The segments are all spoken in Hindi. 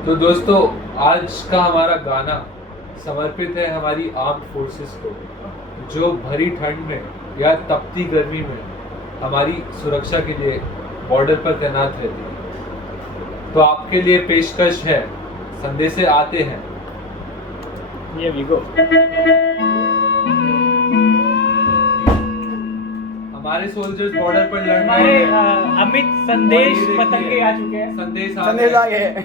तो दोस्तों, आज का हमारा गाना समर्पित है हमारी आर्म्ड फोर्सेस को, जो भरी ठंड में या तपती गर्मी में हमारी सुरक्षा के लिए बॉर्डर पर तैनात रहती है। तो आपके लिए पेशकश है, संदेशे आते हैं। ये भी गो। हमारे सोल्जर्स बॉर्डर पर लड़ रहे हमारे हैं। अमित संदेश और ये देखिए, पतंगे आ चुके हैं। संदेश संदेश आ गए।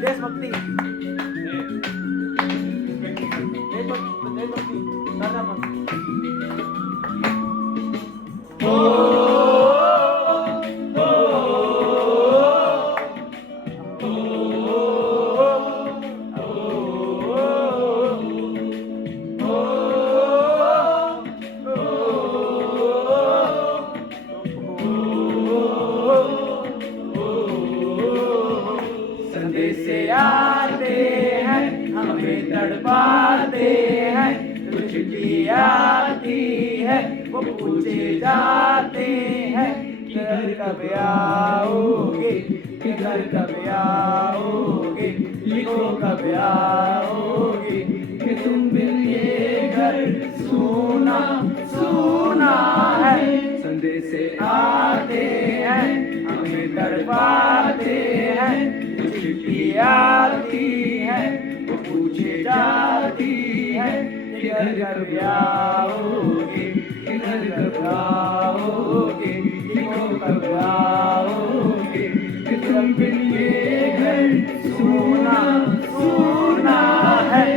देशभक्ति देशभक्ति राजाभक्ति। संदेशे आते हैं, हमें तड़पाते हैं, तो चिट्ठी आती है, वो पूछे जाते हैं कि घर कब आओगे, कि घर कब आओगे, लिखो कब आओगे, कि तुम बिन ये घर सुना सुना है। संदेशे आते हैं, हमें तड़पाते हैं, चिट्ठी आती है, वो पूछे जाती है कि घर कब आओगे, कि घर कब आओगे, लिखो कब आओगे, कि तुम बिन ये घर सुना सुना है।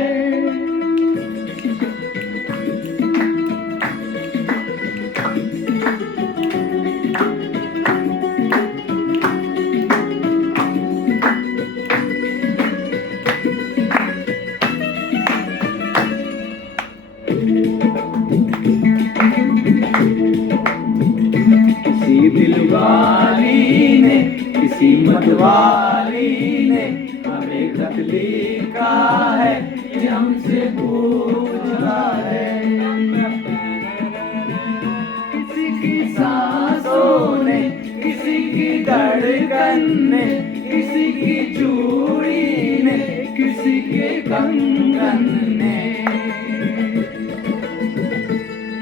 किसी दिलवाली ने, किसी मतवाली ने हमें खत लिखा है, कि हमसे पूछना है। किसी की सांसों ने, किसी की धड़कन ने, किसी की चूड़ी ने, किसी के कंगन ने,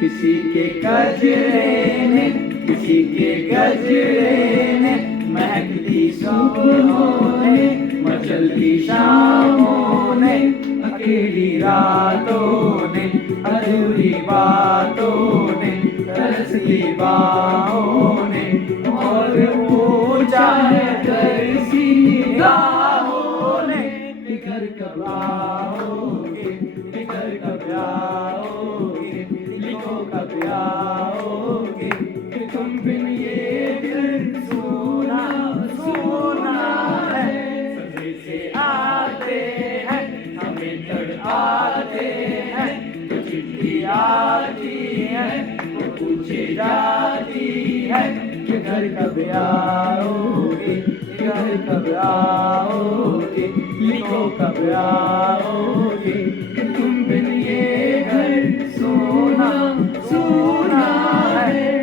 किसी के गजरे ने, किसी के गजरे ने, महकती सुबहों ने, मचलती शामों ने, अकेली रातों ने, अधूरी बातों ने, तरसती बाहों ने, और पूछा है तरसी निगाहों ने कि घर कब आओगे, कि घर कब आओगे, लिखो कब आओगे, कि तुम बिन ये दिल सुना सुना है। संदेशे आते हैं, हमें तड़पाते हैं, तो चिट्ठी आती है, वो पूछे जाती है कि घर कब आओगे, कि घर कब आओगे, लिखो कब आओगे, कि तुम बिन ये घर सुना सुना है।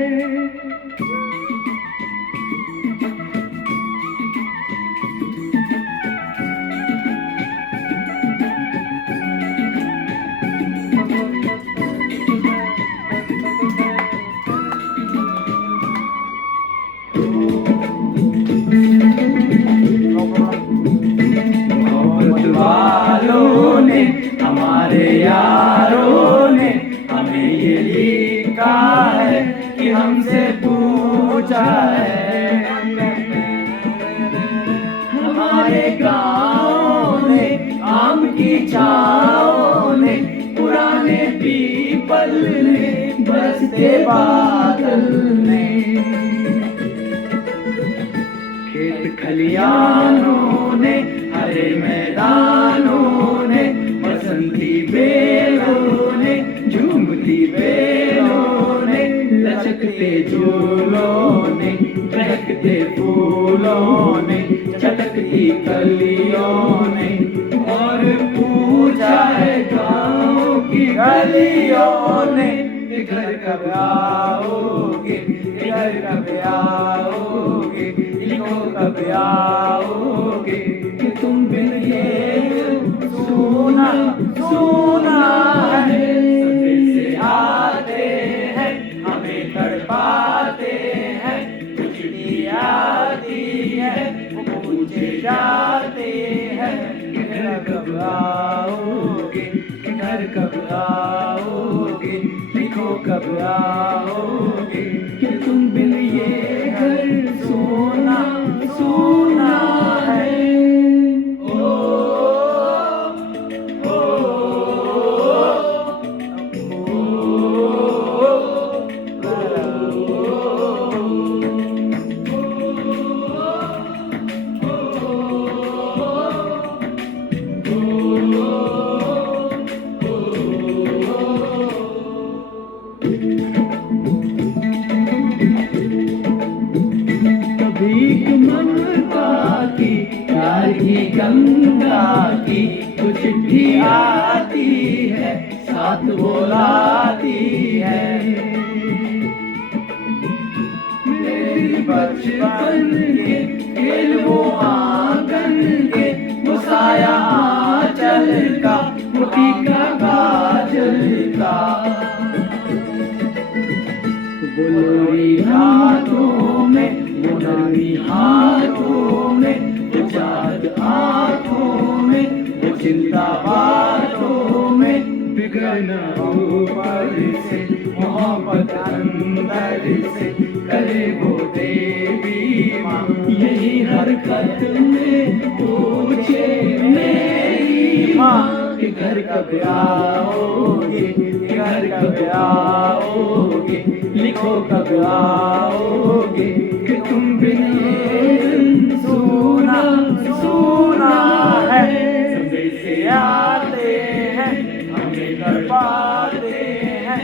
मोहब्बत वालों ने, हमारे यारों ने हमें ये लिखा है, कि हमसे पूछा है। हमारे गाँव ने, आम की छाँव ने, पुराने पीपल ने, बरसते बादल ने, खेत खलियानों ने, हरे मैदानों ने, बसंती बेलों ने, झूमती बेलों ने, लचकते झूलों ने, महकते फूलों ने, चटकती कलियों ने, और कलियों ने कि घर कब आओगे, कि घर कब आओगे, लिखो कब आओगे, कि तुम बिन ये सुना सुना है। सफर से आते हैं हमें तड़पाते हैं, चिट्ठी आती है वो पूछे जाते हैं कि घर कब आओगे, कि घर कब आओगे, लिखो कब आओगे, कि तुम बिन ये घर सोना सोना है। ओ ओ भीख ममता की प्यार की गंगा की तो चिट्ठी आती है साथ बुलाती है। मेरी बचपन के खेल वो आंगन के वो साया आंचल का वो टीका काजल का, वो लोरी रातों में वो नरमी हाथों में वो चाँद आँखों में वो चिंता बातों में, बिगड़ना ऊपर से मोहब्बत अंदर से करे वो देवी माँ। यही हरकत में पूछे मेरी माँ कि घर कब आओगे, कि घर कब आओगे, लिखो कब आओगे, कि तुम बिन ये सुना सुना है। सफर से आते हैं हमें तड़पाते हैं,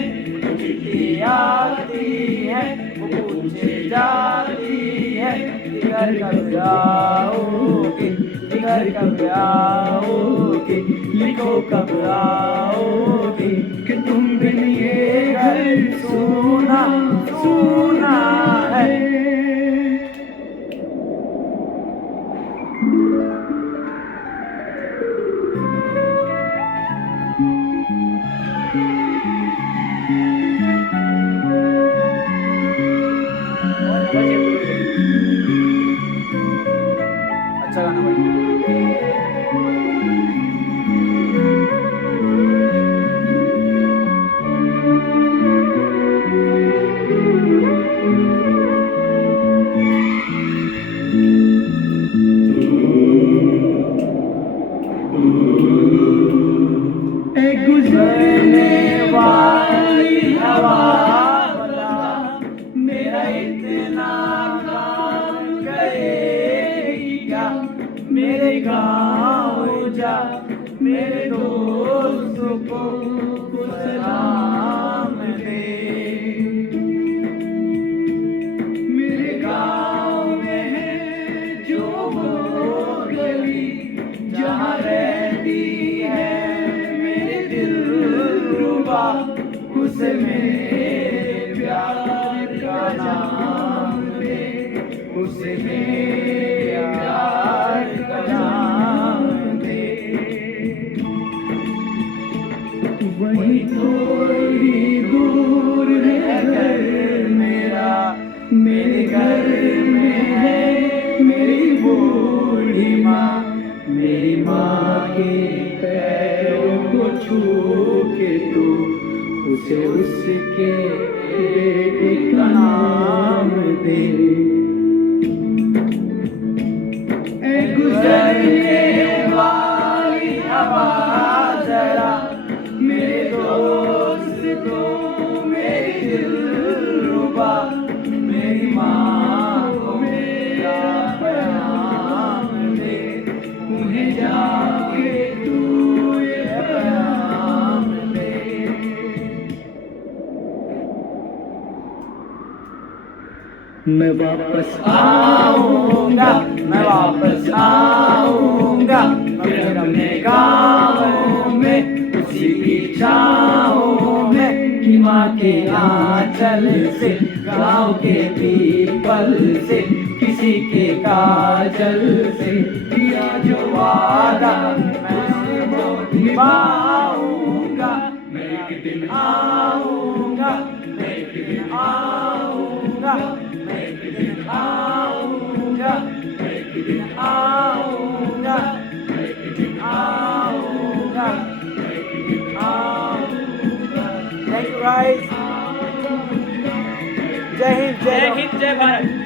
चिट्ठी आती है वो पूछे जाती है कि घर कब आओगे, कि घर कब आओगे, लिखो कब आओगे, कि तुम बिन ये घर सोना सोना है। अच्छा गाना भाई। गुजरने वाली हवा बता मेरा इतना काम करेगी क्या, मेरे गाँव जा मेरे दोस्तों को सलाम दे। मेरे गाँव में है जो वो गली जहाँ रहती है उसे मेरे प्यार का नाम दे, उसे मेरे प्यार का नाम दे। वही थोड़ी दूर है घर मेरा, मेरे घर में है मेरी बूढ़ी माँ। मेरी माँ के पैरों को छू के तू उसे उसके बेटे का नाम दे। ऐ गुजरने वाली हवा जरा मेरे दोस्त को मेरी दिलरुबा, मेरी माँ को मेरा पैगाम दे। उन्हें जाके तू ये पैगाम दे। मैं वापस आऊंगा, मैं वापस आऊंगा, फिर अपने गाँव में उसी की छाँव के आंचल से, गांव के पीपल से, किसी के काजल से, किया जो वादा मैं वो निभाऊंगा। मैं एक दिन आऊंगा, मैं एक दिन आऊंगा, मैं एक दिन आऊंगा, मैं एक दिन आऊंगा, मैं एक दिन आऊंगा, मैं एक दिन आऊंगा। Thank you guys. जय हिंद जय हिंद, जय भारत।